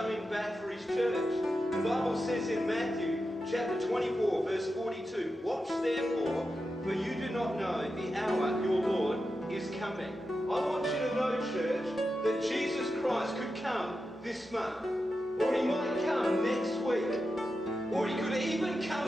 coming back for his church. The Bible says in Matthew chapter 24 verse 42, watch therefore, for you do not know the hour your Lord is coming. I want you to know, church, that Jesus Christ could come this month, or he might come next week, or he could even come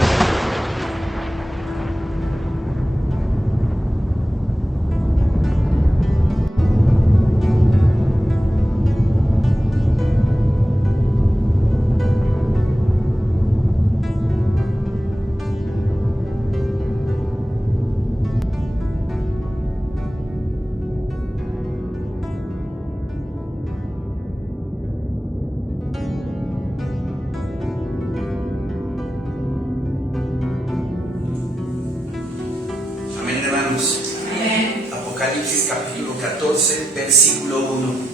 Apocalipsis capítulo 14, versículo 1.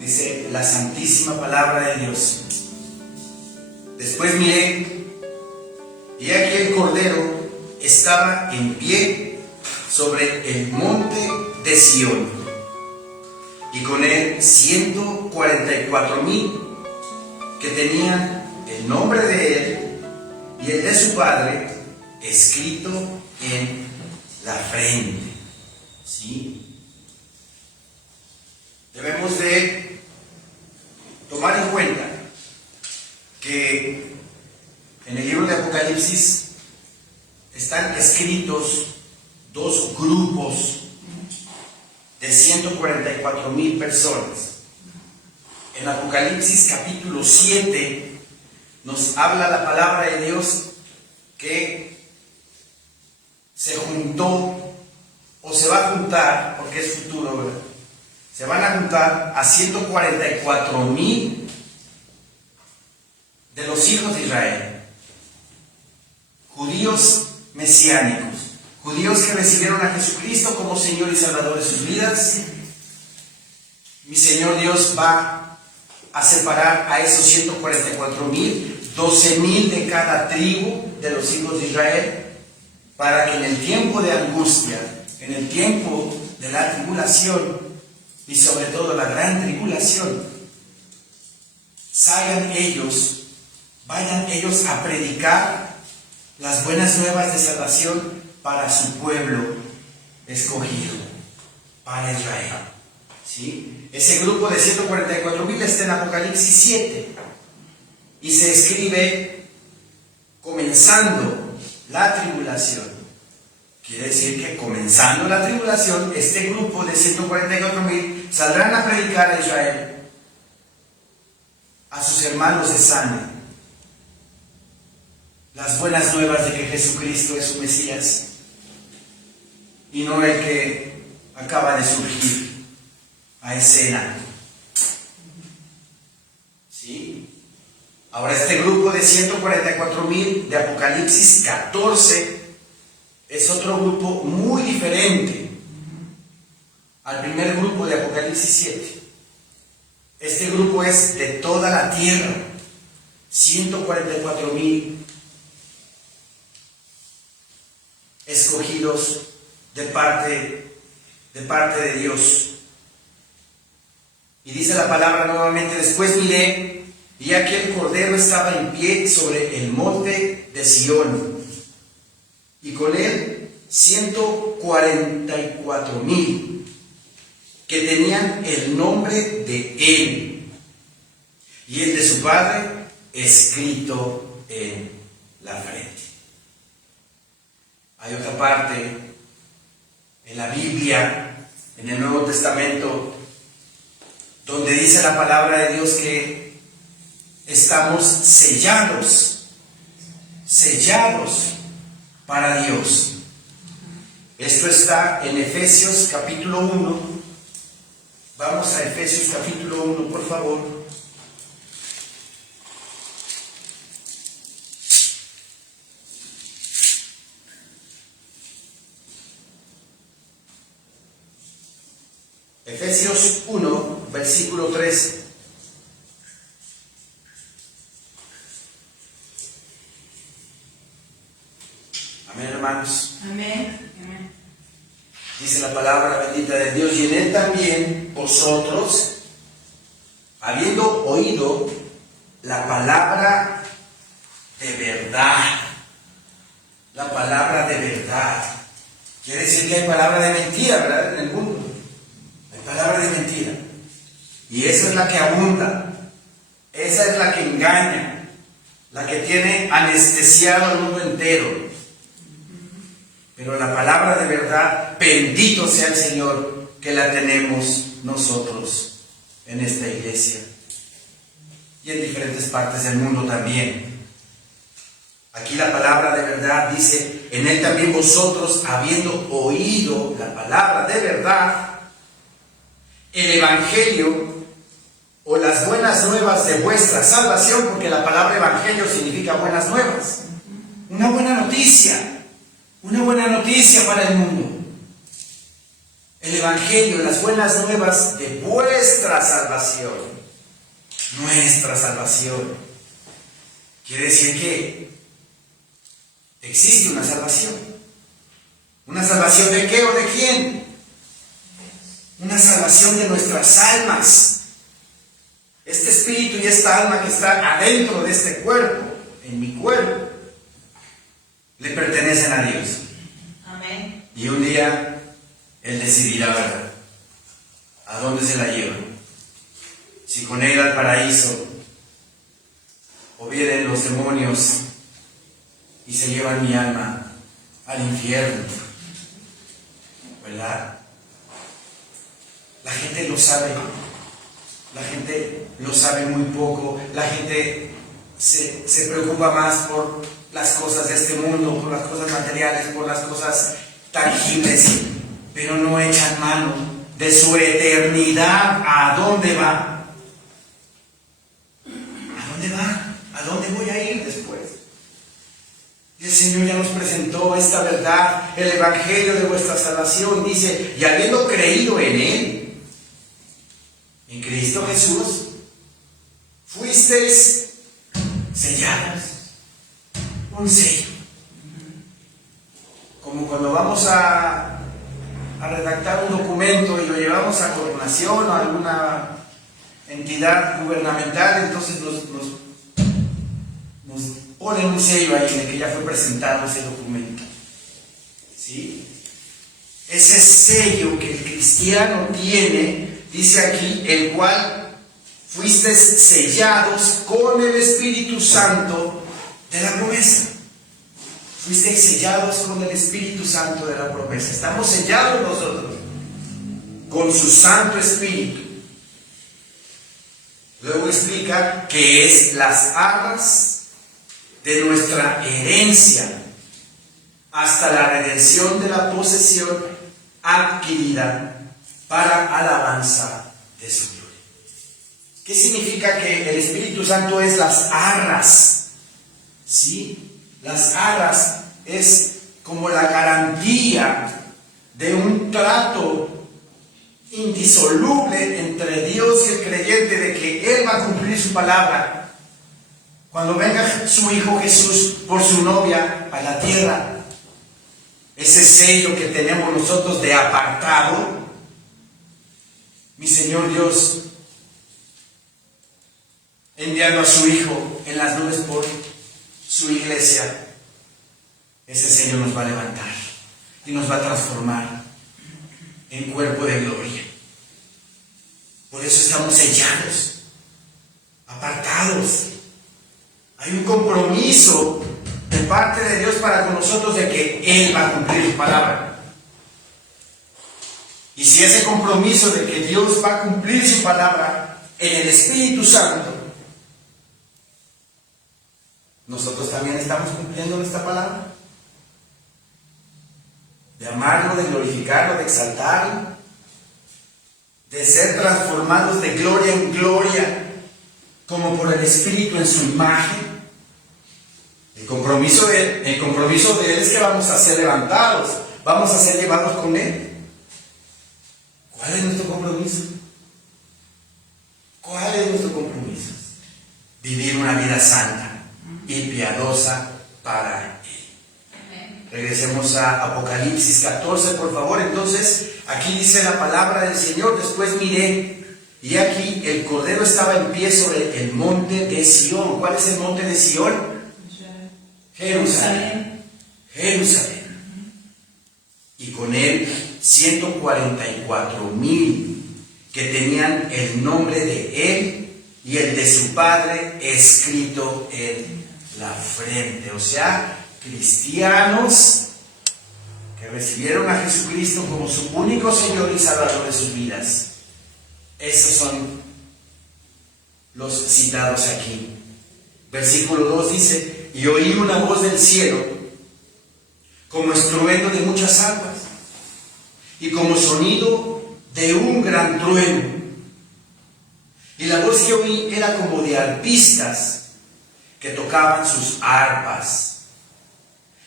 Dice la santísima palabra de Dios. Después miré, y aquí el Cordero estaba en pie sobre el monte de Sión, y con él 144,000 que tenían el nombre de él y el de su padre escrito en la frente. ¿Sí? Debemos de tomar en cuenta que en el libro de Apocalipsis están escritos dos grupos de 144,000 personas. En Apocalipsis capítulo 7 nos habla la palabra de Dios que se juntó o se va a juntar, porque es futuro, ¿verdad? Se van a juntar a 144,000 de los hijos de Israel, judíos mesiánicos, judíos que recibieron a Jesucristo como Señor y Salvador de sus vidas. Mi Señor Dios va a separar a esos 144,000, 12,000 de cada tribu de los hijos de Israel, para que en el tiempo de angustia, en el tiempo de la tribulación y sobre todo la gran tribulación, vayan ellos a predicar las buenas nuevas de salvación para su pueblo escogido, para Israel. ¿Sí? Ese grupo de 144,000 está en Apocalipsis 7 y se escribe comenzando la tribulación. Quiere decir que comenzando la tribulación, este grupo de 144,000 saldrán a predicar a Israel, a sus hermanos de sangre, las buenas nuevas de que Jesucristo es su Mesías y no el que acaba de surgir a escena. ¿Sí? Ahora este grupo de 144,000 de Apocalipsis 14 es otro grupo muy diferente al primer grupo de Apocalipsis 7. Este grupo es de toda la tierra, 144,000 escogidos de parte de Dios. Y dice la palabra nuevamente: después miré, y aquí el Cordero estaba en pie sobre el monte de Sión, y con él 144,000 que tenían el nombre de él y el de su padre escrito en la frente. Hay otra parte en la Biblia, en el Nuevo Testamento, donde dice la palabra de Dios que estamos sellados para Dios. Esto está en Efesios capítulo 1. Vamos a Efesios capítulo 1, por favor. Efesios 1, versículo 13. Amén, hermanos. Amén. Dice la palabra bendita de Dios: y en él también vosotros, habiendo oído la palabra de verdad. La palabra de verdad. Quiere decir que hay palabra de mentira, ¿verdad? En el mundo. Hay palabra de mentira. Y esa es la que abunda. Esa es la que engaña. La que tiene anestesiado al mundo entero. Pero la palabra de verdad, bendito sea el Señor, que la tenemos nosotros en esta iglesia. Y en diferentes partes del mundo también. Aquí la palabra de verdad dice, en él también vosotros, habiendo oído la palabra de verdad, el evangelio o las buenas nuevas de vuestra salvación, porque la palabra evangelio significa buenas nuevas. Una buena noticia para el mundo. El evangelio, las buenas nuevas de vuestra salvación. Nuestra salvación. Quiere decir que existe una salvación. ¿Una salvación de qué o de quién? Una salvación de nuestras almas. Este espíritu y esta alma que está adentro de este cuerpo, en mi cuerpo, le pertenecen a Dios. Amén. Y un día Él decidirá, ¿verdad?, a dónde se la lleva. Si con Él al paraíso, o vienen los demonios y se llevan mi alma al infierno, ¿verdad? La gente lo sabe. La gente lo sabe muy poco. La gente se preocupa más por las cosas de este mundo, por las cosas materiales, por las cosas tangibles, pero no echan mano de su eternidad. ¿A dónde va? ¿A dónde va? ¿A dónde voy a ir después? Y el Señor ya nos presentó esta verdad, el evangelio de vuestra salvación. Dice, y habiendo creído en Él, en Cristo Jesús, fuisteis sellados. Un sello. Como cuando vamos a redactar un documento y lo llevamos a Gobernación o a alguna entidad gubernamental, entonces nos ponen un sello ahí de que ya fue presentado ese documento. ¿Sí? Ese sello que el cristiano tiene, dice aquí, el cual fuisteis sellados con el Espíritu Santo de la promesa. Fuisteis sellados con el Espíritu Santo de la promesa. Estamos sellados nosotros con su Santo Espíritu. Luego explica que es las arras de nuestra herencia hasta la redención de la posesión adquirida para alabanza de su gloria. ¿Qué significa que el Espíritu Santo es las arras? ¿Sí? Las arras es como la garantía de un trato indisoluble entre Dios y el creyente de que Él va a cumplir su palabra. Cuando venga su Hijo Jesús por su novia a la tierra, ese sello que tenemos nosotros de apartado, mi Señor Dios, enviando a su Hijo en las nubes por su iglesia, ese sello nos va a levantar y nos va a transformar en cuerpo de gloria. Por eso estamos sellados, apartados. Hay un compromiso de parte de Dios para con nosotros de que Él va a cumplir su palabra. Y si ese compromiso de que Dios va a cumplir su palabra en el Espíritu Santo, nosotros también estamos cumpliendo nuestra palabra. De amarlo, de glorificarlo, de exaltarlo, de ser transformados de gloria en gloria, como por el Espíritu en su imagen. El compromiso de Él es que vamos a ser levantados, vamos a ser llevados con Él. ¿Cuál es nuestro compromiso? ¿Cuál es nuestro compromiso? Vivir una vida santa y piadosa para Él. Regresemos a Apocalipsis 14, por favor. Entonces, aquí dice la palabra del Señor: después miré, Y aquí el Cordero estaba en pie sobre el monte de Sión. ¿Cuál es el monte de Sión? Jerusalén. Jerusalén. Y con él 144,000 que tenían el nombre de él y el de su padre escrito en la frente. O sea, cristianos que recibieron a Jesucristo como su único Señor y Salvador de sus vidas. Esos son los citados aquí. Versículo 2 dice: y oí una voz del cielo como estruendo de muchas aguas y como sonido de un gran trueno. Y la voz que oí era como de arpistas que tocaban sus arpas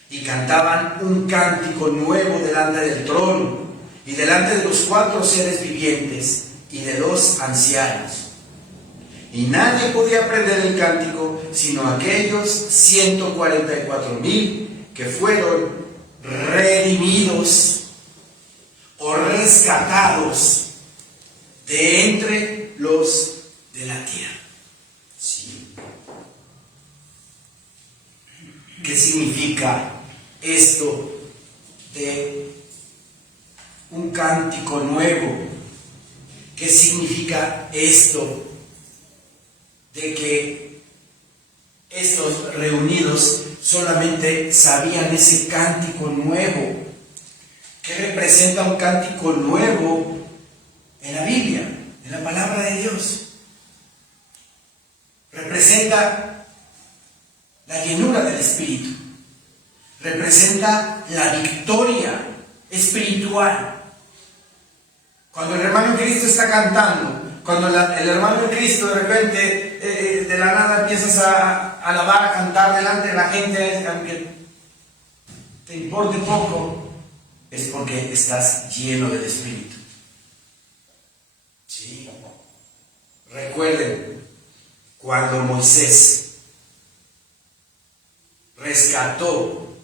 y cantaban un cántico nuevo delante del trono y delante de los 4 seres vivientes y de los ancianos. Y nadie podía aprender el cántico sino aquellos 144,000 que fueron redimidos o rescatados de entre los de la tierra. Sí. ¿Qué significa esto de un cántico nuevo? ¿Qué significa esto de que estos reunidos solamente sabían ese cántico nuevo? ¿Qué representa un cántico nuevo en la Biblia, en la palabra de Dios? Representa la llenura del Espíritu, representa la victoria espiritual. Cuando el hermano en Cristo está cantando, cuando el hermano en Cristo de repente de la nada empiezas a alabar, a cantar delante de la gente, aunque te importe poco, es porque estás lleno del Espíritu. Sí. Recuerden cuando Moisés rescató,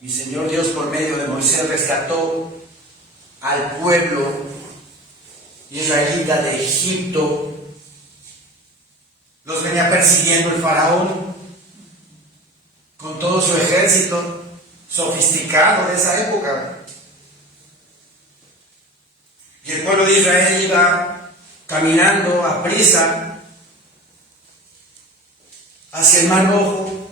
mi Señor Dios por medio de Moisés rescató al pueblo israelita de Egipto. Los venía persiguiendo el faraón con todo su ejército sofisticado de esa época. Y el pueblo de Israel iba caminando a prisa hacia el Mar Rojo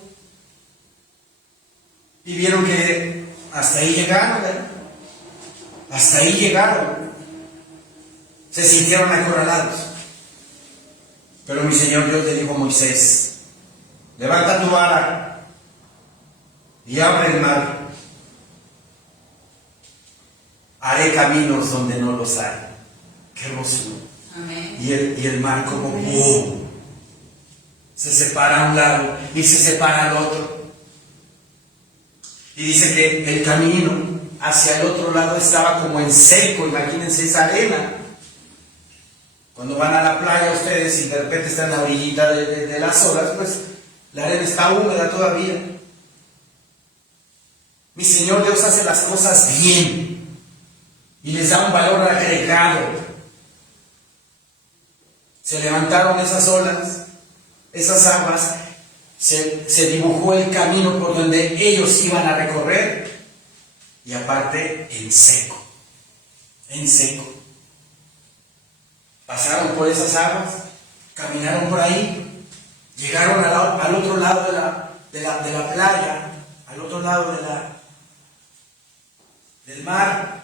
y vieron que hasta ahí llegaron, ¿verdad? Hasta ahí llegaron. Se sintieron acorralados. Pero mi Señor Dios le dijo a Moisés: levanta tu vara y abre el mar. Haré caminos donde no los hay. Qué hermosura. Amén. Y el mar como ¡boom! Se separa a un lado y se separa al otro. Y dice que el camino hacia el otro lado estaba como en seco. Imagínense esa arena. Cuando van a la playa ustedes y de repente están en la orillita de las olas, pues la arena está húmeda todavía. Mi Señor Dios hace las cosas bien y les da un valor agregado. Se levantaron esas olas, esas aguas, se dibujó el camino por donde ellos iban a recorrer, y aparte en seco, en seco. Pasaron por esas aguas, caminaron por ahí, llegaron al otro lado de la playa, al otro lado del mar.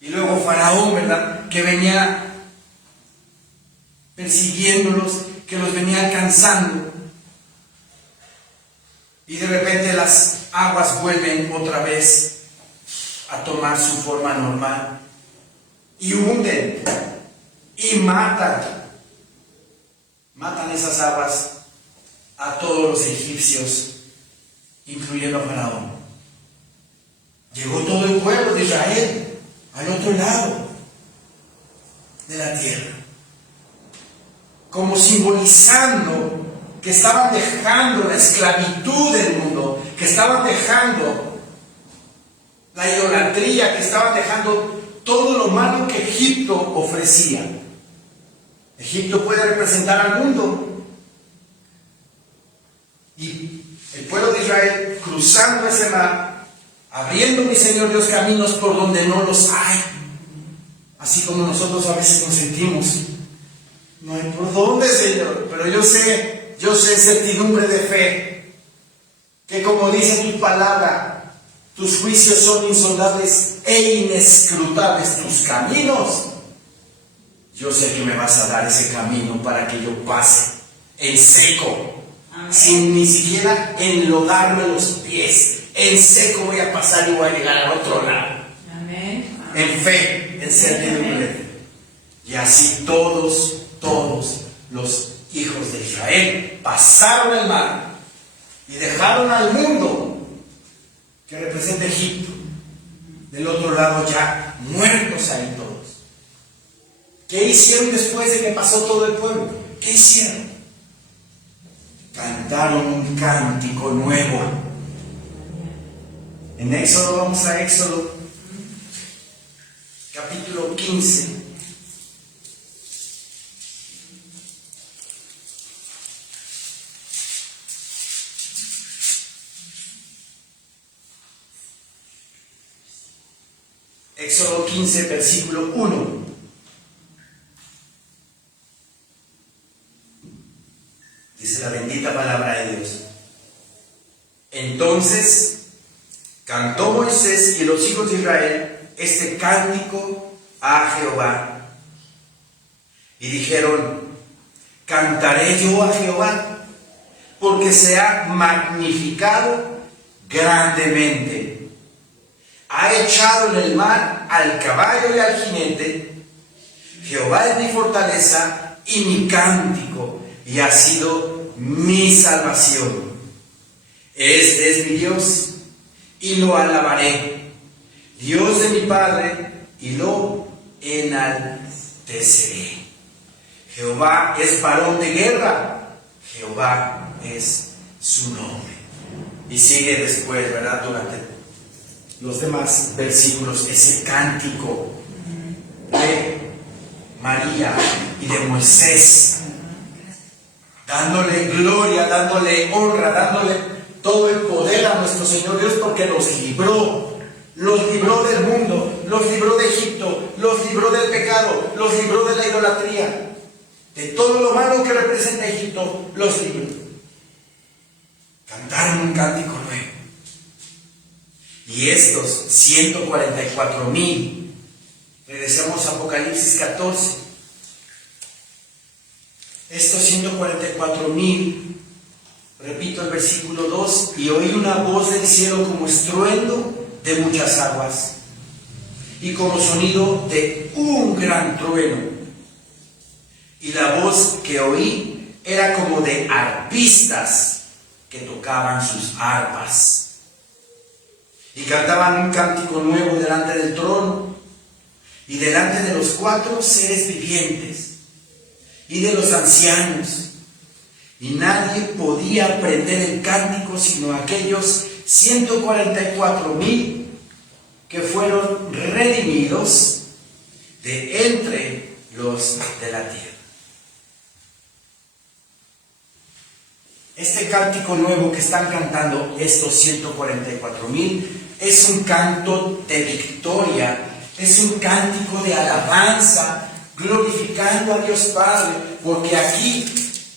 Y luego Faraón, ¿verdad?, que venía persiguiéndolos, que los venía alcanzando. Y de repente las aguas vuelven otra vez a tomar su forma normal. Y hunden y matan esas aguas a todos los egipcios, incluyendo a Faraón. Llegó todo el pueblo de Israel al otro lado de la tierra, como simbolizando que estaban dejando la esclavitud del mundo, que estaban dejando la idolatría, que estaban dejando todo lo malo que Egipto ofrecía. Egipto puede representar al mundo. Y el pueblo de Israel cruzando ese mar, abriendo, mi Señor Dios, caminos por donde no los hay. Así como nosotros a veces nos sentimos, no hay por dónde, Señor, pero yo sé certidumbre de fe, que como dice tu palabra, tus juicios son insondables e inescrutables, tus caminos. Yo sé que me vas a dar ese camino para que yo pase en seco, sin ni siquiera enlodarme los pies. En seco voy a pasar y voy a llegar al otro lado. Amén. En fe, en certidumbre. Y así todos los hijos de Israel pasaron el mar y dejaron al mundo que representa Egipto. Del otro lado ya muertos ahí todos. ¿Qué hicieron después de que pasó todo el pueblo? ¿Qué hicieron? Cantaron un cántico nuevo. En Éxodo, vamos a Éxodo, capítulo 15. Éxodo 15, versículo 1. Dice la bendita palabra de Dios. Entonces cantó Moisés y los hijos de Israel este cántico a Jehová. Y dijeron: cantaré yo a Jehová, porque se ha magnificado grandemente. Ha echado en el mar al caballo y al jinete. Jehová es mi fortaleza y mi cántico, y ha sido mi salvación. Este es mi Dios, y lo alabaré, Dios de mi Padre, y lo enalteceré. Jehová es varón de guerra, Jehová es su nombre. Y sigue después, ¿verdad? Durante los demás versículos, ese cántico de María y de Moisés, dándole gloria, dándole honra, dándole todo el poder a nuestro Señor Dios, porque los libró del mundo, los libró de Egipto, los libró del pecado, los libró de la idolatría, de todo lo malo que representa Egipto, los libró. Cantaron un cántico nuevo. Y estos 144,000, regresamos a Apocalipsis 14, estos 144,000, repito el versículo 2, y oí una voz del cielo como estruendo de muchas aguas, y como sonido de un gran trueno. Y la voz que oí era como de arpistas que tocaban sus arpas. Y cantaban un cántico nuevo delante del trono, y delante de los 4 seres vivientes, y de los ancianos. Y nadie podía aprender el cántico sino aquellos 144,000 que fueron redimidos de entre los de la tierra. Este cántico nuevo que están cantando estos 144,000 es un canto de victoria, es un cántico de alabanza, glorificando a Dios Padre, porque aquí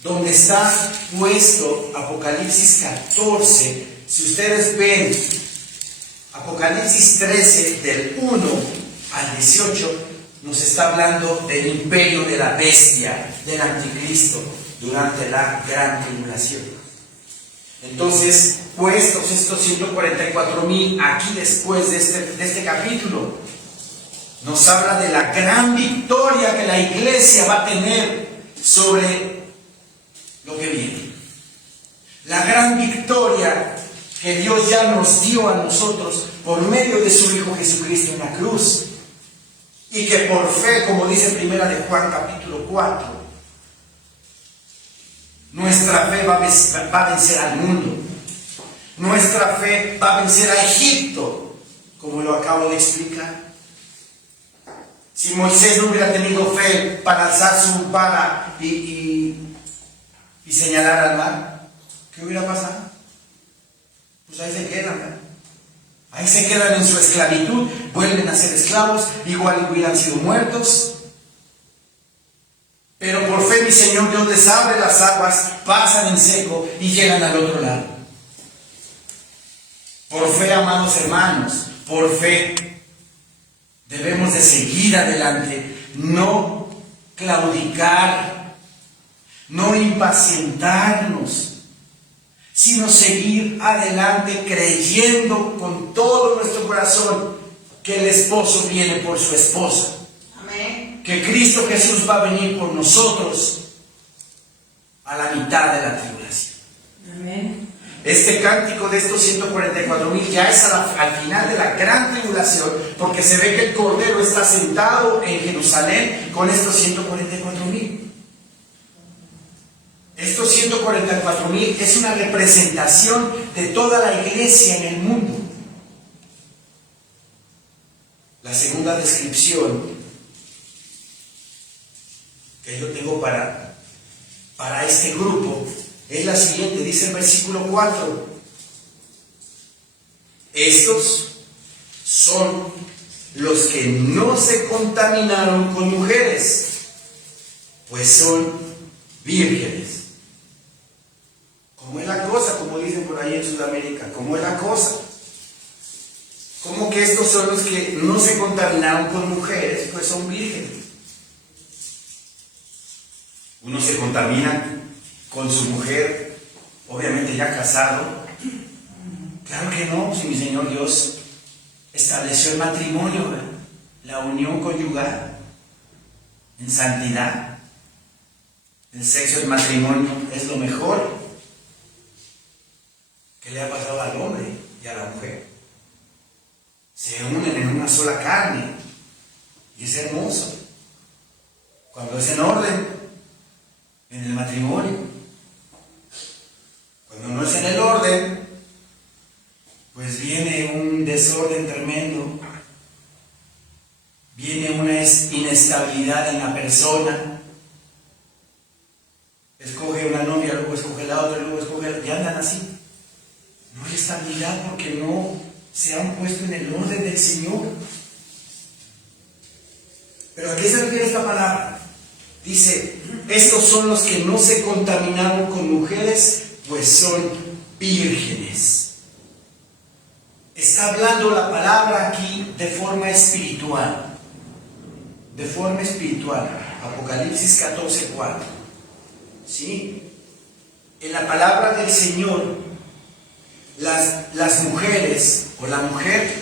donde está puesto Apocalipsis 14, si ustedes ven Apocalipsis 13 del 1 al 18, nos está hablando del imperio de la bestia, del anticristo, durante la gran tribulación. Entonces, puestos estos 144,000 aquí después de este capítulo, nos habla de la gran victoria que la iglesia va a tener sobre lo que viene. La gran victoria que Dios ya nos dio a nosotros por medio de su Hijo Jesucristo en la cruz. Y que por fe, como dice Primera de Juan capítulo 4, nuestra fe va a vencer al mundo. Nuestra fe va a vencer a Egipto, como lo acabo de explicar. Si Moisés no hubiera tenido fe para alzar su vara y señalar al mar, ¿qué hubiera pasado? Pues ahí se quedan, ¿verdad? Ahí se quedan en su esclavitud, vuelven a ser esclavos, igual hubieran sido muertos. Pero por fe mi Señor Dios les abre las aguas, pasan en seco y llegan al otro lado. Por fe, amados hermanos, por fe debemos de seguir adelante, no claudicar, no impacientarnos, sino seguir adelante creyendo con todo nuestro corazón que el esposo viene por su esposa. Amén. Que Cristo Jesús va a venir por nosotros a la mitad de la tribulación. Amén. Este cántico de estos 144,000 ya es al final de la gran tribulación, porque se ve que el Cordero está sentado en Jerusalén con estos 144,000. Estos 144,000 es una representación de toda la iglesia en el mundo. La segunda descripción que yo tengo para este grupo es la siguiente, dice el versículo 4. Estos son los que no se contaminaron con mujeres, pues son vírgenes. ¿Cómo es la cosa? Como dicen por ahí en Sudamérica, ¿cómo es la cosa? ¿Cómo que estos son los que no se contaminaron con mujeres, pues son vírgenes? Uno se contamina con su mujer, obviamente ya casado. Claro que no, si mi Señor Dios estableció el matrimonio, ¿verdad? La unión conyugal en santidad. El sexo del matrimonio es lo mejor que le ha pasado al hombre y a la mujer. Se unen en una sola carne y es hermoso cuando es en orden en el matrimonio. Cuando no es en el orden, pues viene un desorden tremendo, viene una inestabilidad en la persona. Escoge una novia, luego escoge la otra, luego escoge la otra, y andan así. No hay estabilidad porque no se han puesto en el orden del Señor. Pero ¿a qué se refiere esta palabra? Dice, estos son los que no se contaminaron con mujeres, pues son vírgenes. Está hablando la palabra aquí de forma espiritual. De forma espiritual. Apocalipsis 14:4. ¿Sí? En la palabra del Señor, las mujeres o la mujer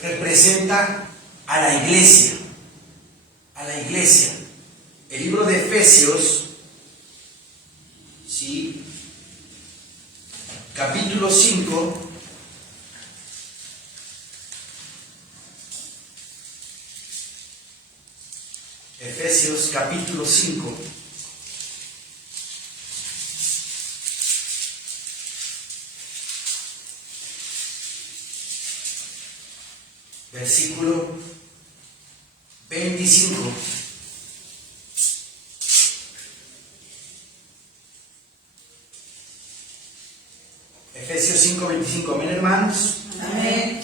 representa a la iglesia. A la iglesia. El libro de Efesios, ¿sí? Capítulo 5. Efesios capítulo 5. Versículo 25. Efesios 5:25. Amén, hermanos. Amén.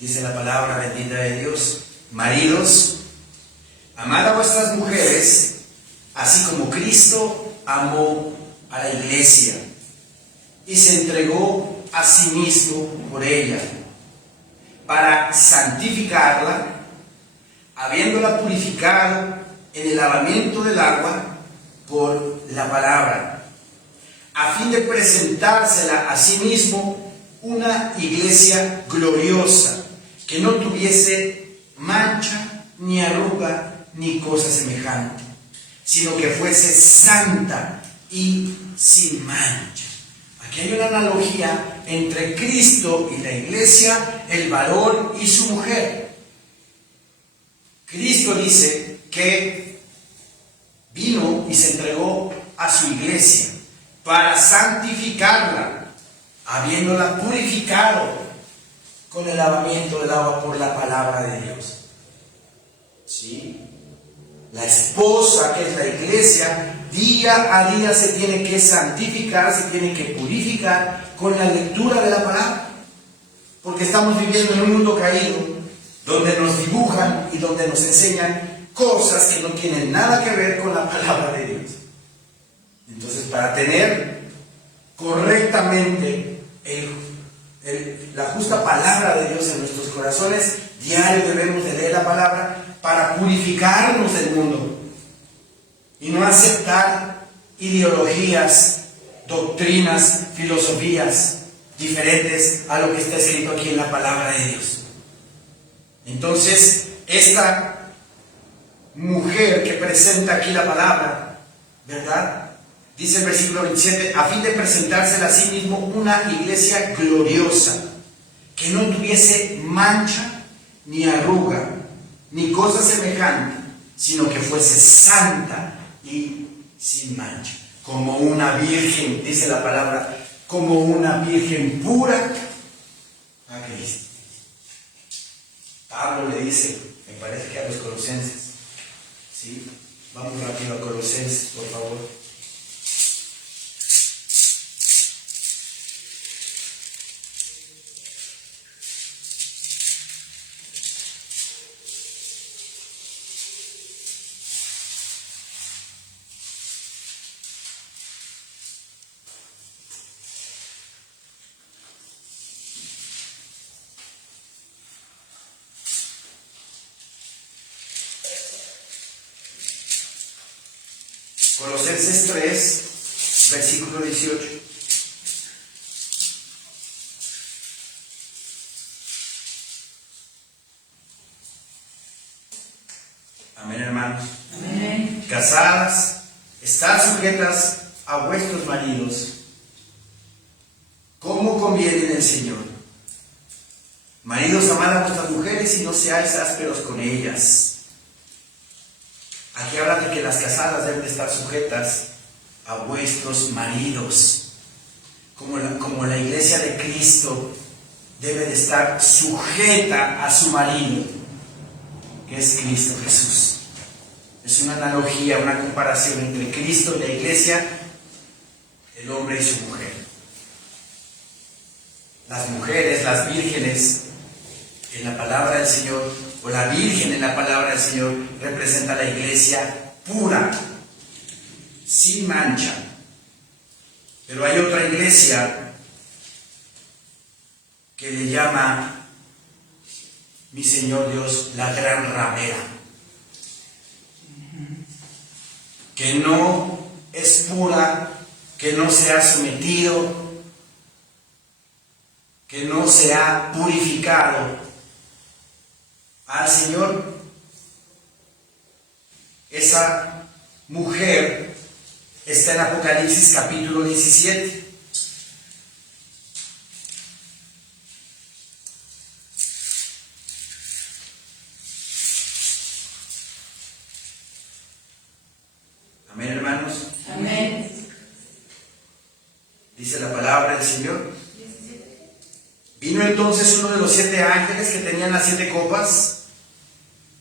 Dice la palabra bendita de Dios. Maridos, amad a vuestras mujeres, así como Cristo amó a la iglesia y se entregó a sí mismo por ella, para santificarla, habiéndola purificado en el lavamiento del agua por la palabra, a fin de presentársela a sí mismo una iglesia gloriosa, que no tuviese mancha, ni arruga, ni cosa semejante, sino que fuese santa y sin mancha. Aquí hay una analogía entre Cristo y la iglesia, el varón y su mujer. Cristo dice que vino y se entregó a su iglesia para santificarla, habiéndola purificado con el lavamiento del agua por la palabra de Dios. ¿Sí? La esposa, que es la iglesia, día a día se tiene que santificar, se tiene que purificar con la lectura de la palabra. Porque estamos viviendo en un mundo caído, donde nos dibujan y donde nos enseñan cosas que no tienen nada que ver con la palabra de Dios. Entonces, para tener correctamente la justa palabra de Dios en nuestros corazones, diario debemos de leer la palabra para purificarnos del mundo y no aceptar ideologías, doctrinas, filosofías diferentes a lo que está escrito aquí en la palabra de Dios. Entonces, esta mujer que presenta aquí la palabra, ¿verdad? Dice el versículo 27, a fin de presentársela a sí mismo una iglesia gloriosa, que no tuviese mancha, ni arruga, ni cosa semejante, sino que fuese santa y sin mancha, como una virgen, dice la palabra, como una virgen pura a Cristo. Pablo le dice, me parece que a los colosenses, ¿sí? Vamos rápido a Colosenses, por favor. Colosenses 3, versículo 18. Amén, hermanos. Amén. Casadas, estad sujetas a vuestros maridos, como conviene en el Señor. Maridos, amad a vuestras mujeres y no seáis ásperos con ellas. Aquí habla de que las casadas deben de estar sujetas a vuestros maridos, como la iglesia de Cristo debe de estar sujeta a su marido, que es Cristo Jesús. Es una analogía, una comparación entre Cristo y la iglesia, el hombre y su mujer. Las mujeres, las vírgenes, en la palabra del Señor, o la Virgen en la palabra del Señor, representa la iglesia pura, sin mancha. Pero hay otra iglesia que le llama mi Señor Dios la gran ramera, que no es pura, que no se ha sometido, que no se ha purificado al Señor. Esa mujer está en Apocalipsis capítulo 17. Amén, hermanos. Amén. Dice la palabra del Señor. Vino entonces uno de los 7 ángeles que tenían las 7 copas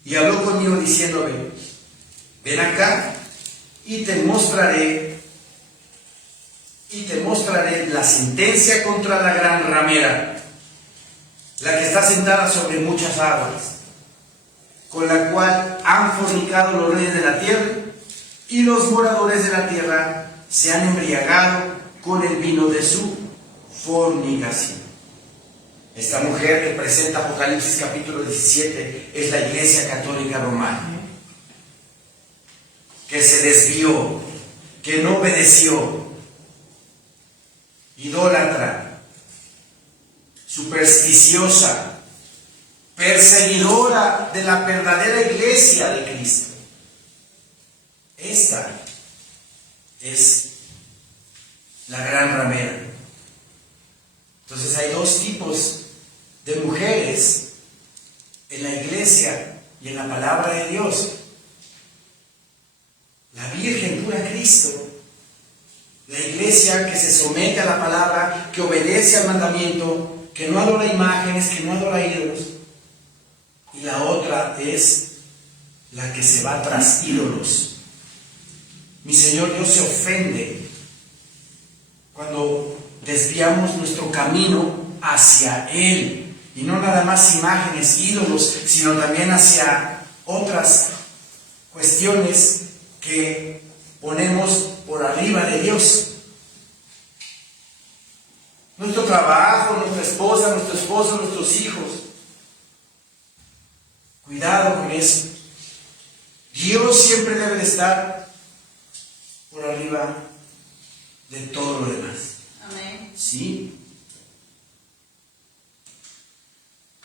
y habló conmigo diciéndome, ven acá y te mostraré la sentencia contra la gran ramera, la que está sentada sobre muchas aguas, con la cual han fornicado los reyes de la tierra, y los moradores de la tierra se han embriagado con el vino de su fornicación. Esta mujer que presenta Apocalipsis capítulo 17 es la Iglesia Católica Romana, que se desvió, que no obedeció, idólatra, supersticiosa, perseguidora de la verdadera iglesia de Cristo. Esta es la gran ramera. Entonces hay 2 tipos de mujeres en la iglesia y en la palabra de Dios. La Virgen pura Cristo, la iglesia que se somete a la palabra, que obedece al mandamiento, que no adora imágenes, que no adora ídolos. Y la otra es la que se va tras ídolos. Mi Señor Dios se ofende cuando desviamos nuestro camino hacia Él, y no nada más imágenes, ídolos, sino también hacia otras cuestiones que ponemos por arriba de Dios. Nuestro trabajo, nuestra esposa, nuestro esposo, nuestros hijos. Cuidado con eso. Dios siempre debe de estar por arriba de todo lo demás. Amén. ¿Sí?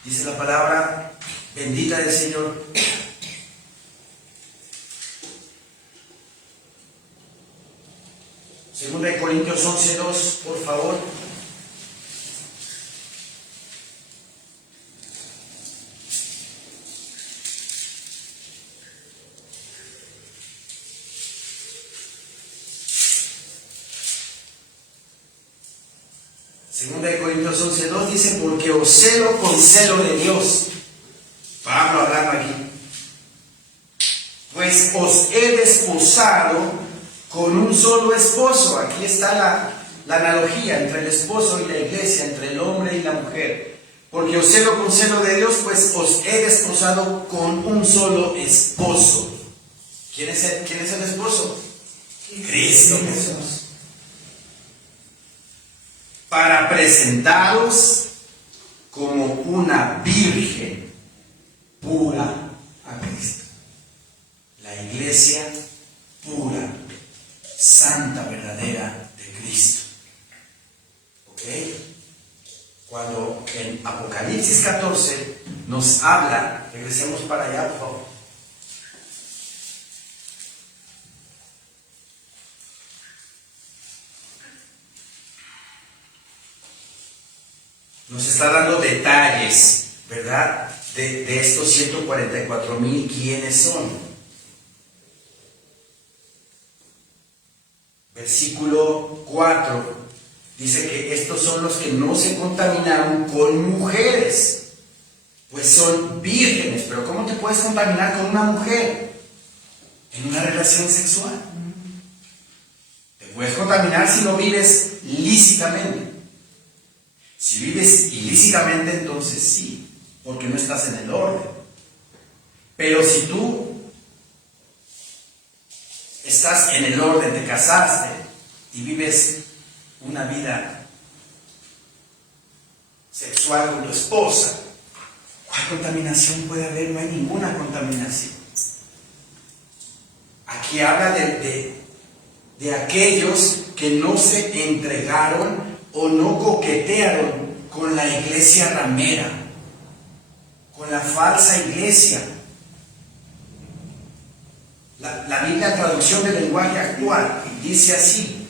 Dice la palabra bendita del Señor. Segunda de Corintios 11:2, por favor. Segunda de Corintios 11:2 dice, porque os celo con celo de Dios. Pablo hablando aquí. Pues os he desposado con un solo esposo. Aquí está la analogía entre el esposo y la iglesia, entre el hombre y la mujer. Porque os celo con celo de Dios, pues os he desposado con un solo esposo. ¿Quién es el esposo? Cristo Jesús. Para presentaros como una virgen pura a Cristo. La iglesia pura, santa, verdadera de Cristo. ¿Ok? Cuando en Apocalipsis 14 nos habla, regresemos para allá, por favor. Nos está dando detalles, ¿verdad? De estos 144,000, ¿quiénes son? Versículo 4 dice que estos son los que no se contaminaron con mujeres, pues son vírgenes. Pero ¿cómo te puedes contaminar con una mujer? En una relación sexual. Te puedes contaminar si no vives lícitamente. Si vives ilícitamente, entonces sí, porque no estás en el orden. Pero si tú estás en el orden, te casaste y vives una vida sexual con tu esposa, ¿cuál contaminación puede haber? No hay ninguna contaminación. Aquí habla de aquellos que no se entregaron o no coquetearon con la iglesia ramera, con la falsa iglesia. La Biblia, traducción del lenguaje actual, dice así,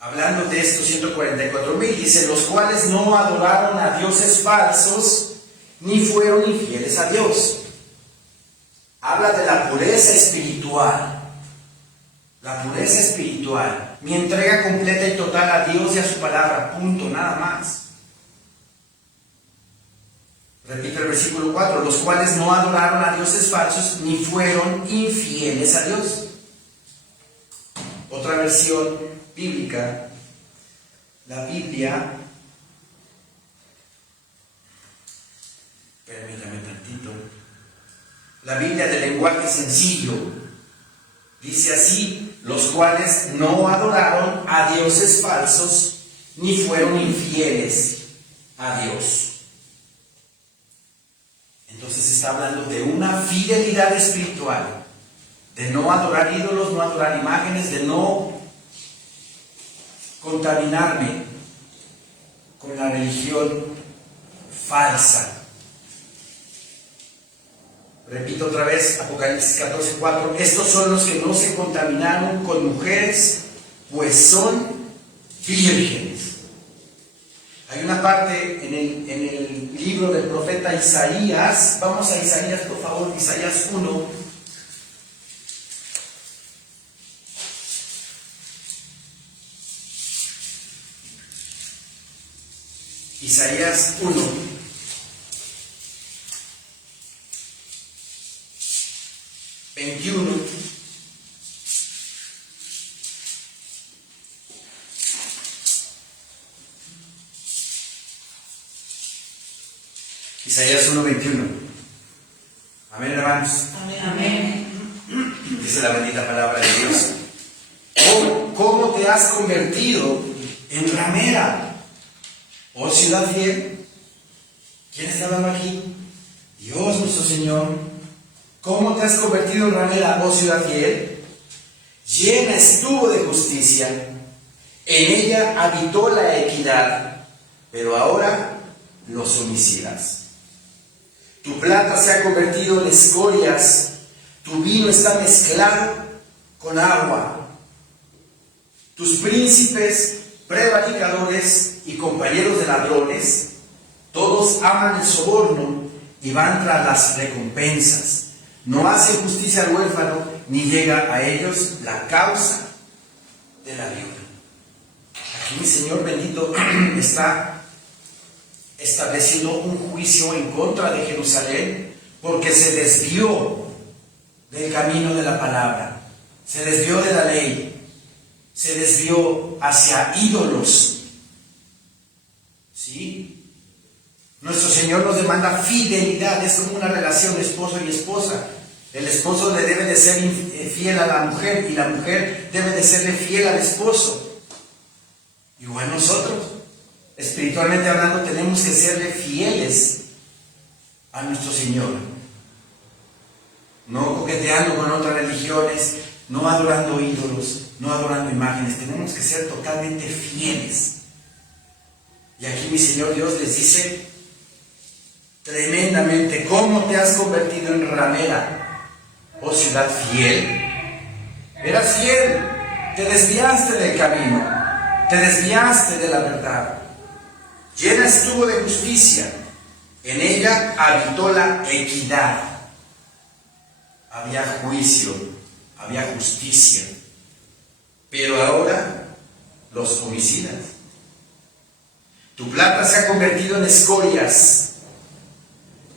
hablando de estos 144,000, dice, los cuales no adoraron a dioses falsos, ni fueron infieles a Dios. Habla de la pureza espiritual. La pureza espiritual, mi entrega completa y total a Dios y a su palabra, punto, nada más. Repito el versículo 4, los cuales no adoraron a dioses falsos ni fueron infieles a Dios. Otra versión bíblica, la Biblia, permítame tantito, la Biblia del lenguaje sencillo, dice así, los cuales no adoraron a dioses falsos, ni fueron infieles a Dios. Entonces está hablando de una fidelidad espiritual, de no adorar ídolos, no adorar imágenes, de no contaminarme con la religión falsa. Repito otra vez, Apocalipsis 14:4, estos son los que no se contaminaron con mujeres, pues son vírgenes. Hay una parte en el libro del profeta Isaías, vamos a Isaías por favor, Isaías 1. Isaías 1. 21. Isaías 1:21. Amén, hermanos. Amén. Dice la bendita palabra de Dios. ¿Cómo te has convertido en ramera, oh ciudad fiel? ¿Quién está hablando aquí? Dios nuestro Señor. ¿Cómo te has convertido en ramera, oh ciudad fiel? Llena estuvo de justicia, en ella habitó la equidad, pero ahora los homicidas. Tu plata se ha convertido en escorias, tu vino está mezclado con agua. Tus príncipes, prevaricadores y compañeros de ladrones, todos aman el soborno y van tras las recompensas. No hacen justicia al huérfano, ni llega a ellos la causa de la viuda. Aquí mi Señor bendito está estableciendo un juicio en contra de Jerusalén porque se desvió del camino de la palabra, se desvió de la ley, se desvió hacia ídolos. ¿Sí? Nuestro Señor nos demanda fidelidad, es como una relación de esposo y esposa. El esposo le debe de ser fiel a la mujer y la mujer debe de serle fiel al esposo. Igual nosotros, espiritualmente hablando, tenemos que serle fieles a nuestro Señor. No coqueteando con otras religiones, no adorando ídolos, no adorando imágenes. Tenemos que ser totalmente fieles. Y aquí mi Señor Dios les dice tremendamente: ¿cómo te has convertido en ramera, oh ciudad fiel? Eras fiel, te desviaste del camino, te desviaste de la verdad. Llena estuvo de justicia, en ella habitó la equidad. Había juicio, había justicia. Pero ahora los homicidas. Tu plata se ha convertido en escorias.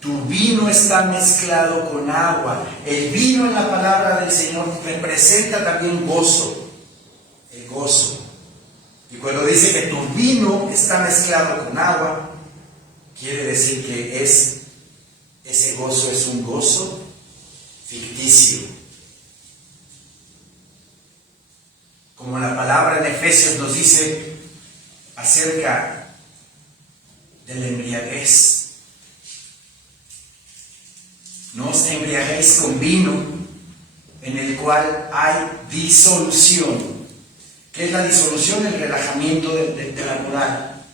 Tu vino está mezclado con agua. El vino en la palabra del Señor representa también gozo. El gozo. Y cuando dice que tu vino está mezclado con agua, quiere decir que ese gozo es un gozo ficticio. Como la palabra en Efesios nos dice acerca de la embriaguez. No os embriaguéis con vino en el cual hay disolución. ¿Qué es la disolución? El relajamiento de la moral.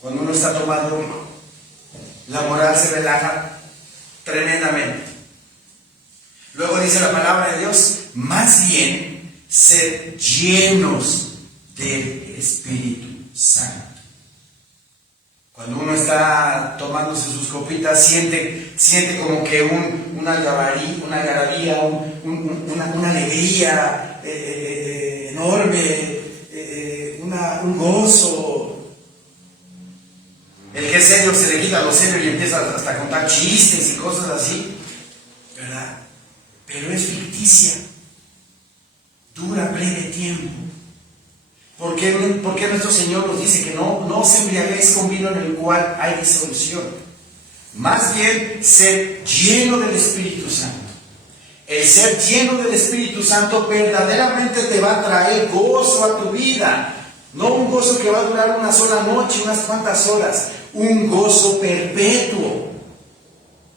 Cuando uno está tomando, la moral se relaja tremendamente. Luego dice la palabra de Dios: más bien, sed llenos del Espíritu Santo. Cuando uno está tomándose sus copitas, siente como que una algarabía, una alegría enorme, un gozo. El que es serio se le quita lo serio y empieza hasta a contar chistes y cosas así, ¿verdad? Pero es ficticia, dura breve tiempo. ¿Por qué nuestro Señor nos dice que no os embriaguéis con vino en el cual hay disolución? Más bien, ser lleno del Espíritu Santo. El ser lleno del Espíritu Santo verdaderamente te va a traer gozo a tu vida. No un gozo que va a durar una sola noche, unas cuantas horas. Un gozo perpetuo.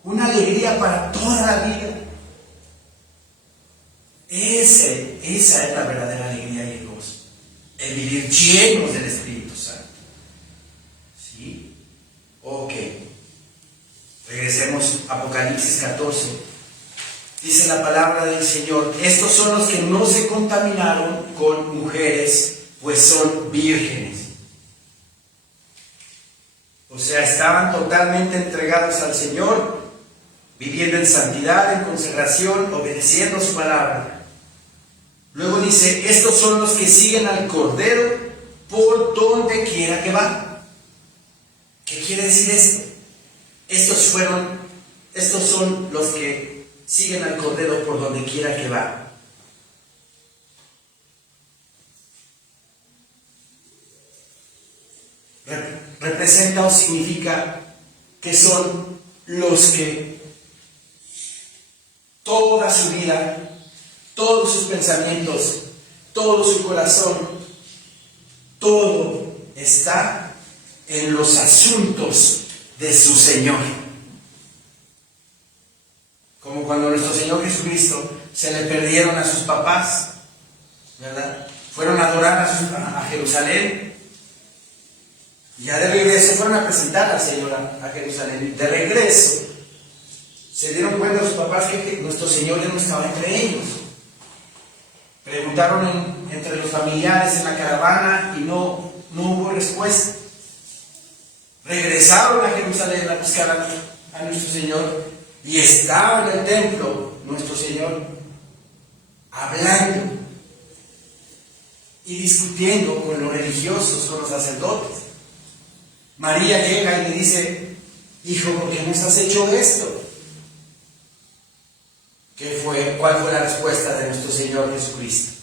Una alegría para toda la vida. Esa es la verdadera alegría y el gozo. El vivir llenos del Espíritu Santo. ¿Sí? Ok. Regresemos a Apocalipsis 14. Dice la palabra del Señor: estos son los que no se contaminaron con mujeres, pues son vírgenes. O sea, estaban totalmente entregados al Señor, viviendo en santidad, en consagración, obedeciendo su palabra. Luego dice: estos son los que siguen al Cordero por donde quiera que va. ¿Qué quiere decir esto? Estos son los que siguen al Cordero por donde quiera que va. Representa o significa que son los que toda su vida, todos sus pensamientos, todo su corazón, todo está en los asuntos de su Señor. Como cuando nuestro Señor Jesucristo se le perdieron a sus papás, ¿verdad? Fueron a adorar a Jerusalén. Y ya de regreso fueron a presentar al Señor a Jerusalén. De regreso se dieron cuenta sus papás que nuestro Señor ya no estaba entre ellos. Preguntaron entre los familiares en la caravana y no hubo respuesta. Regresaron a Jerusalén a buscar a nuestro Señor y estaba en el templo nuestro Señor hablando y discutiendo con los religiosos, con los sacerdotes. María llega y le dice: hijo, ¿por qué nos has hecho esto? ¿Cuál fue la respuesta de nuestro Señor Jesucristo?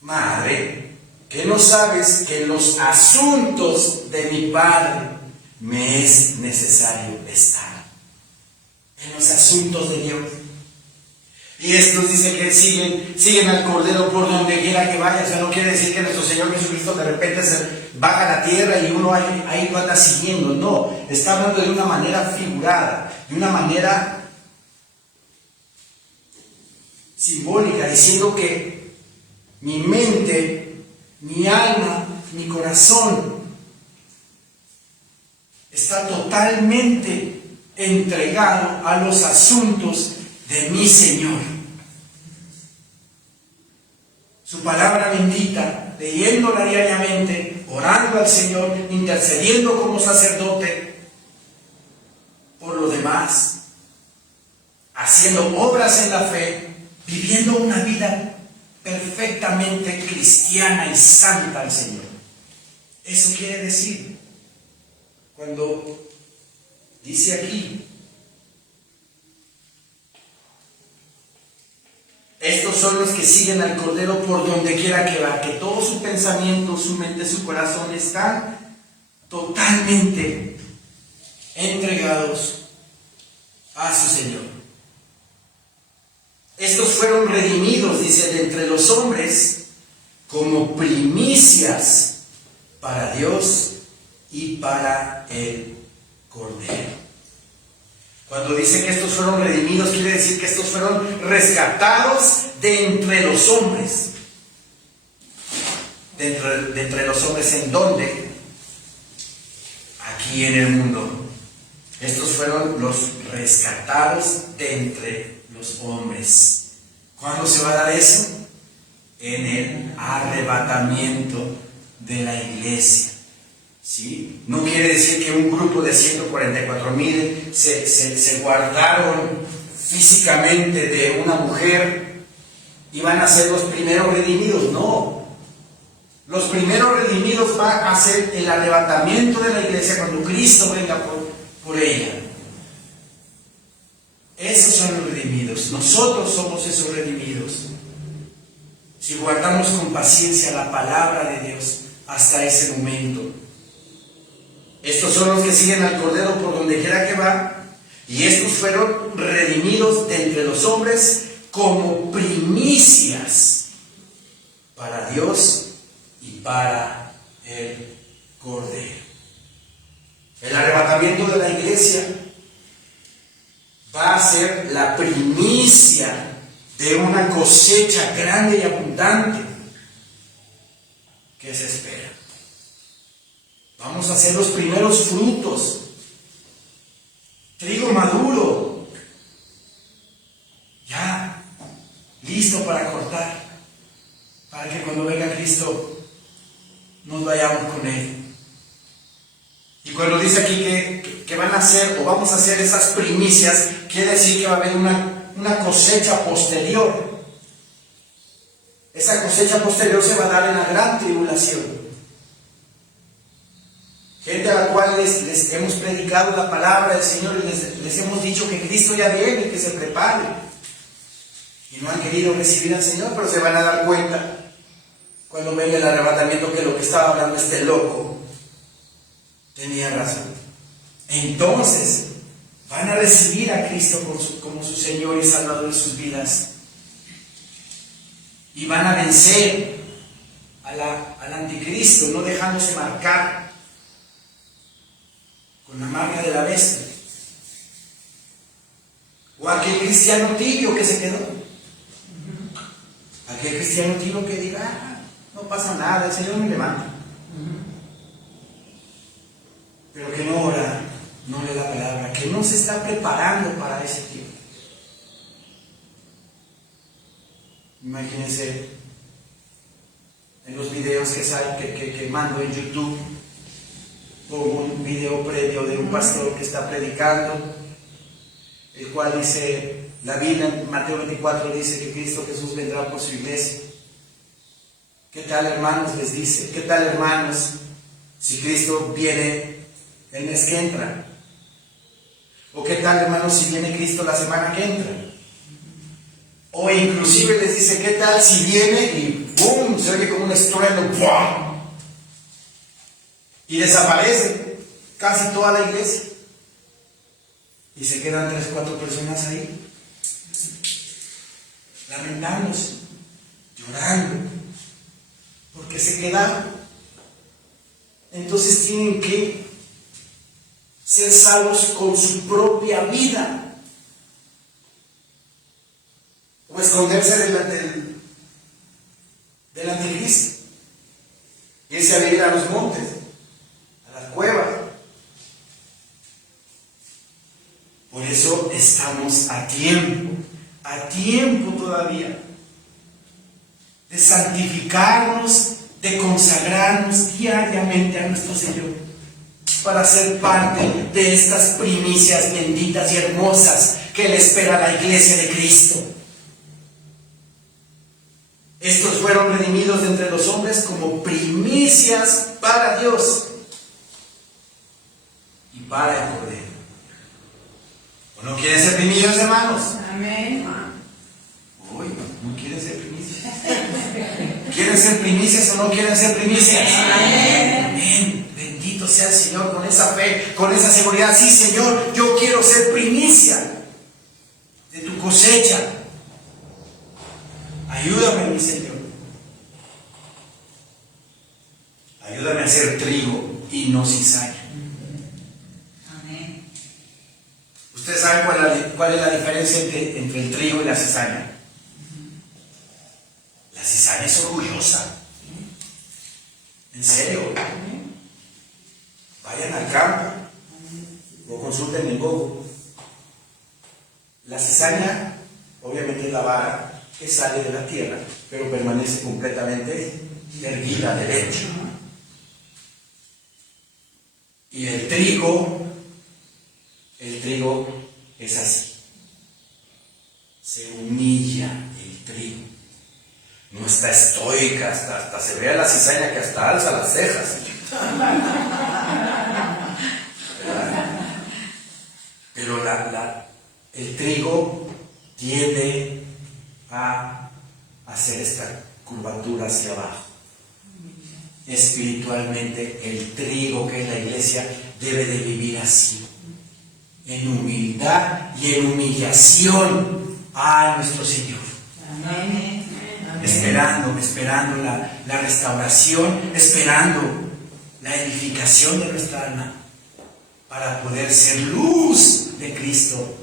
Madre, ¿qué no sabes que en los asuntos de mi Padre me es necesario estar? En los asuntos de Dios. Y estos dicen que siguen al Cordero por donde quiera que vaya. O sea, no quiere decir que nuestro Señor Jesucristo de repente se baja a la tierra y uno ahí lo anda siguiendo. No, está hablando de una manera figurada, de una manera simbólica, diciendo que mi mente, mi alma, mi corazón está totalmente entregado a los asuntos de mi Señor. Su palabra bendita, leyéndola diariamente, orando al Señor, intercediendo como sacerdote por los demás, haciendo obras en la fe, viviendo una vida perfectamente cristiana y santa al Señor. Eso quiere decir cuando dice aquí: estos son los que siguen al Cordero por donde quiera que va, que todo su pensamiento, su mente, su corazón están totalmente entregados a su Señor. Estos fueron redimidos, dice, de entre los hombres como primicias para Dios y para el Cordero. Cuando dice que estos fueron redimidos, quiere decir que estos fueron rescatados de entre los hombres. De entre los hombres, ¿en dónde? Aquí en el mundo. Estos fueron los rescatados de entre los hombres. ¿Cuándo se va a dar eso? En el arrebatamiento de la iglesia. ¿Sí? No quiere decir que un grupo de 144,000 se guardaron físicamente de una mujer y van a ser los primeros redimidos. No. Los primeros redimidos van a ser el arrebatamiento de la iglesia cuando Cristo venga por ella. Esos son los redimidos. Nosotros somos esos redimidos. Si guardamos con paciencia la palabra de Dios hasta ese momento. Estos son los que siguen al Cordero por donde quiera que va, y estos fueron redimidos de entre los hombres como primicias para Dios y para el Cordero. El arrebatamiento de la iglesia va a ser la primicia de una cosecha grande y abundante que se espera. Vamos a hacer los primeros frutos. Trigo maduro. Ya, listo para cortar. Para que cuando venga Cristo nos vayamos con Él. Y cuando dice aquí que van a hacer o vamos a hacer esas primicias, quiere decir que va a haber una cosecha posterior. Esa cosecha posterior se va a dar en la gran tribulación. gente a la cual les hemos predicado la palabra del Señor y les hemos dicho que Cristo ya viene y que se prepare. Y no han querido recibir al Señor, pero se van a dar cuenta cuando venga el arrebatamiento que lo que estaba hablando este loco tenía razón. Entonces van a recibir a Cristo como su Señor y Salvador de sus vidas. Y van a vencer al anticristo, no dejándose marcar con la marca de la bestia. O aquel cristiano tibio que se quedó. Aquel cristiano tibio que diga, no pasa nada, el Señor me levanta. Pero que no ora, no lee la palabra, que no se está preparando para ese tiempo. Imagínense en los videos que mando en YouTube, pongo un video previo de un pastor que está predicando, el cual dice, la Biblia en Mateo 24 dice que Cristo Jesús vendrá por su iglesia. ¿Qué tal, hermanos? Les dice, ¿qué tal, hermanos, si Cristo viene el mes que entra? ¿O qué tal, hermanos, si viene Cristo la semana que entra? O inclusive les dice, ¿qué tal si viene y ¡boom! Se oye como un estruendo, ¡pum! Y desaparece casi toda la iglesia. Y se quedan 3 o 4 personas ahí, lamentándose, llorando, porque se quedaron. Entonces tienen que ser salvos con su propia vida. O esconderse del anticristo. Irse a vivir a los montes, a las cuevas. Por eso estamos a tiempo todavía, de santificarnos, de consagrarnos diariamente a nuestro Señor, para ser parte de estas primicias benditas y hermosas que le espera a la iglesia de Cristo. Estos fueron redimidos de entre los hombres como primicias para Dios y para el Cordero. ¿O no quieren ser primicias, hermanos? Amén. Uy, ¿no quieren ser primicias? ¿Quieren ser primicias o no quieren ser primicias? Amén. Amén. Bendito sea el Señor, con esa fe, con esa seguridad. Sí, Señor, yo quiero ser primicia de tu cosecha. Ayúdame, mi Señor. Ayúdame a ser trigo y no cizaña. Amén. ¿Ustedes saben cuál es la diferencia entre el trigo y la cizaña? La cizaña es orgullosa. ¿En serio? Vayan al campo o consulten en Google. La cizaña, obviamente, es la vara que sale de la tierra, pero permanece completamente erguida, derecha. Y el trigo es así. Se humilla el trigo. No está estoica, hasta se ve a la cizaña que hasta alza las cejas. Pero el trigo tiende a hacer esta curvatura hacia abajo. Espiritualmente, el trigo que es la iglesia debe de vivir así, en humildad y en humillación a nuestro Señor. Amén. Esperando la restauración, esperando la edificación de nuestra alma, para poder ser luz de Cristo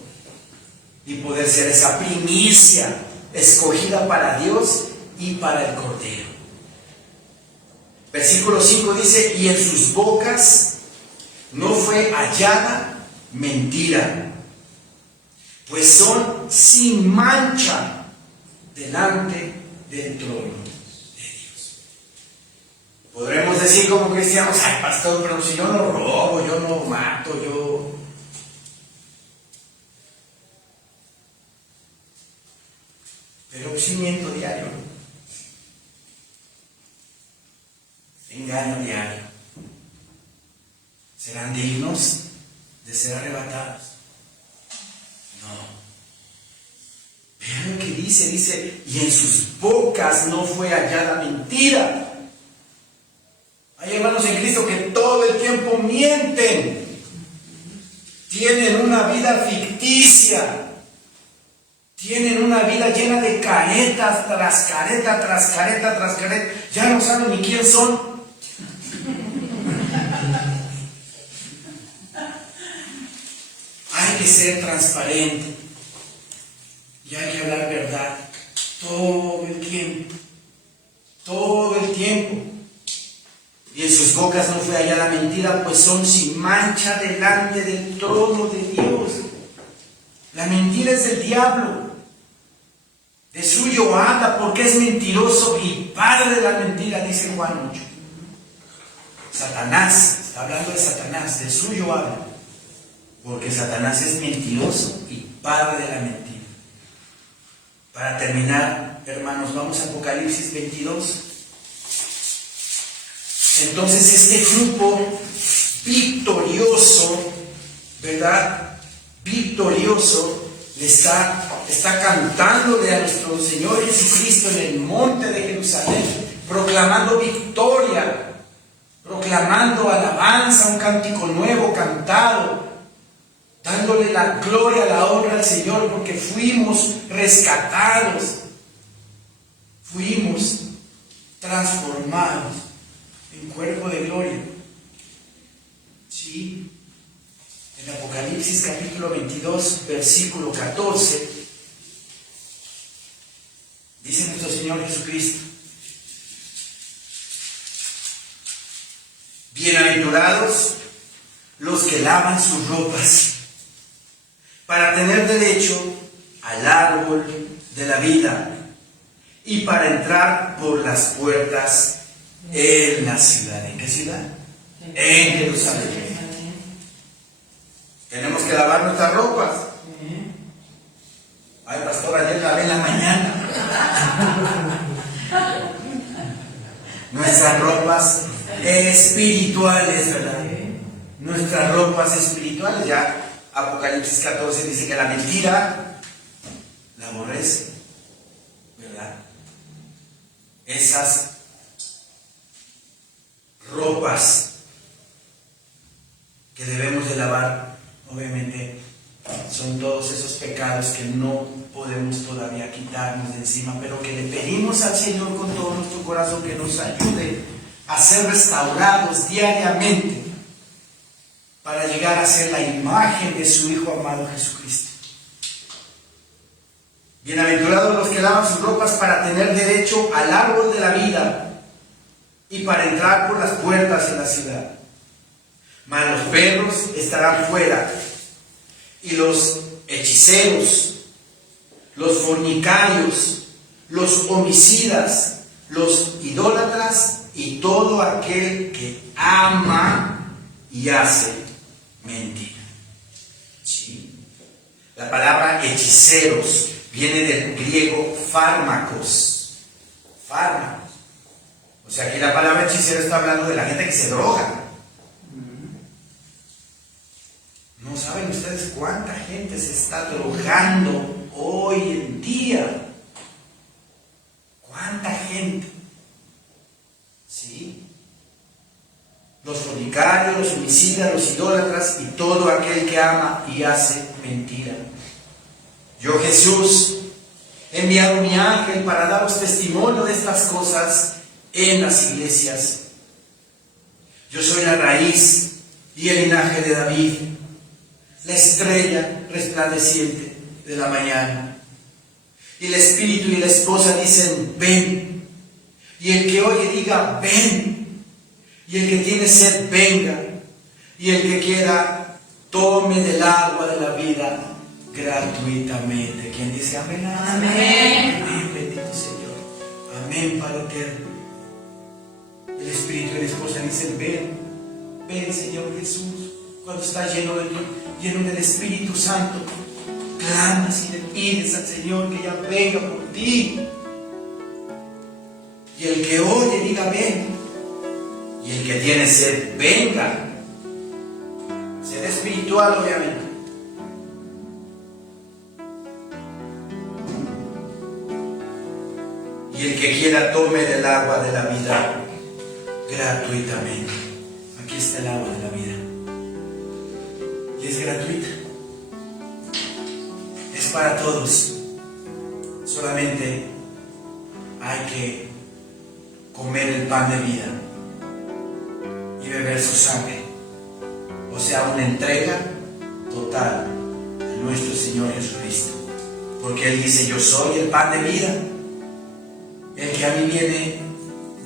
y poder ser esa primicia escogida para Dios y para el Cordero. Versículo 5 dice, y en sus bocas no fue hallada mentira, pues son sin mancha delante del trono de Dios. Podremos decir como cristianos, ay pastor, pero si yo no robo, yo no mato, pero sí miento diario, engaño diario, serán dignos de ser arrebatados. No. Vean lo que dice, y en sus bocas no fue hallada mentira. Hay hermanos en Cristo que todo el tiempo mienten. Tienen una vida ficticia. Tienen una vida llena de caretas tras careta, tras careta, tras careta. Ya no saben ni quién son. Hay que ser transparente. Y hay que hablar verdad. Todo el tiempo. Todo el tiempo. Y en sus bocas no fue hallada mentira, pues son sin mancha delante del trono de Dios. La mentira es del diablo. De suyo anda, porque es mentiroso y padre de la mentira, dice Juan 8. Satanás, está hablando de Satanás, de suyo habla, porque Satanás es mentiroso y padre de la mentira. Para terminar, hermanos, vamos a Apocalipsis 22. Entonces este grupo victorioso, ¿verdad? Victorioso, le está cantándole a nuestro Señor Jesucristo en el monte de Jerusalén, proclamando victoria, proclamando alabanza, un cántico nuevo cantado, dándole la gloria, la honra al Señor, porque fuimos rescatados, fuimos transformados en cuerpo de gloria. Sí. En Apocalipsis capítulo 22, versículo 14, dice nuestro Señor Jesucristo: bienaventurados los que lavan sus ropas, para tener derecho al árbol de la vida y para entrar por las puertas en la ciudad. ¿En qué ciudad? En Jerusalén. Tenemos que lavar nuestras ropas. Ay, pastor, ayer lavé en la mañana. Nuestras ropas espirituales, ¿verdad? Nuestras ropas espirituales. Ya Apocalipsis 14 dice que la mentira la aborrece, ¿verdad? Esas ropas que debemos de lavar, obviamente, son todos esos pecados que no podemos todavía quitarnos de encima, pero que le pedimos al Señor con todo nuestro corazón que nos ayude a ser restaurados diariamente para llegar a ser la imagen de su Hijo amado Jesucristo. Bienaventurados los que lavan sus ropas para tener derecho al árbol de la vida y para entrar por las puertas en la ciudad. Mas los perros estarán fuera, y los hechiceros, los fornicarios, los homicidas, los idólatras y todo aquel que ama y hace mentira. ¿Sí? La palabra hechiceros viene del griego fármacos. Fármacos. O sea, aquí la palabra hechicero está hablando de la gente que se droga. ¿No saben ustedes cuánta gente se está drogando hoy en día? ¿Cuánta gente? ¿Sí? Los fornicarios, los homicidas, los idólatras y todo aquel que ama y hace mentira. Yo, Jesús, he enviado mi ángel para daros testimonio de estas cosas en las iglesias. Yo soy la raíz y el linaje de David, la estrella resplandeciente de la mañana. Y el espíritu y la esposa dicen: ven. Y el que oye diga: ven. Y el que tiene sed venga. Y el que quiera tome del agua de la vida gratuitamente. ¿Quién dice amén? Amén. Amén, bendito Señor. Amén, Padre eterno. El espíritu y la esposa dicen: ven. Ven, Señor Jesús. Cuando estás lleno del Espíritu Santo, clamas y le pides al Señor que ya venga por ti. Y el que oye diga: ven. Y el que tiene sed venga. Sed espiritual, obviamente. Y el que quiera tome del agua de la vida gratuitamente. Aquí está el agua de la vida. Y es gratuita. Es para todos. Solamente hay que comer el pan de vida y beber su sangre. O sea, una entrega total a nuestro Señor Jesucristo. Porque Él dice, yo soy el pan de vida. El que a mí viene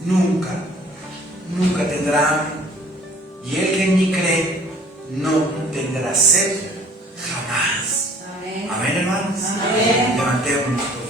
nunca tendrá hambre. Y el que en mí cree no tendrá sed jamás. Amén. Amén, hermanos. Amén. Levantémonos.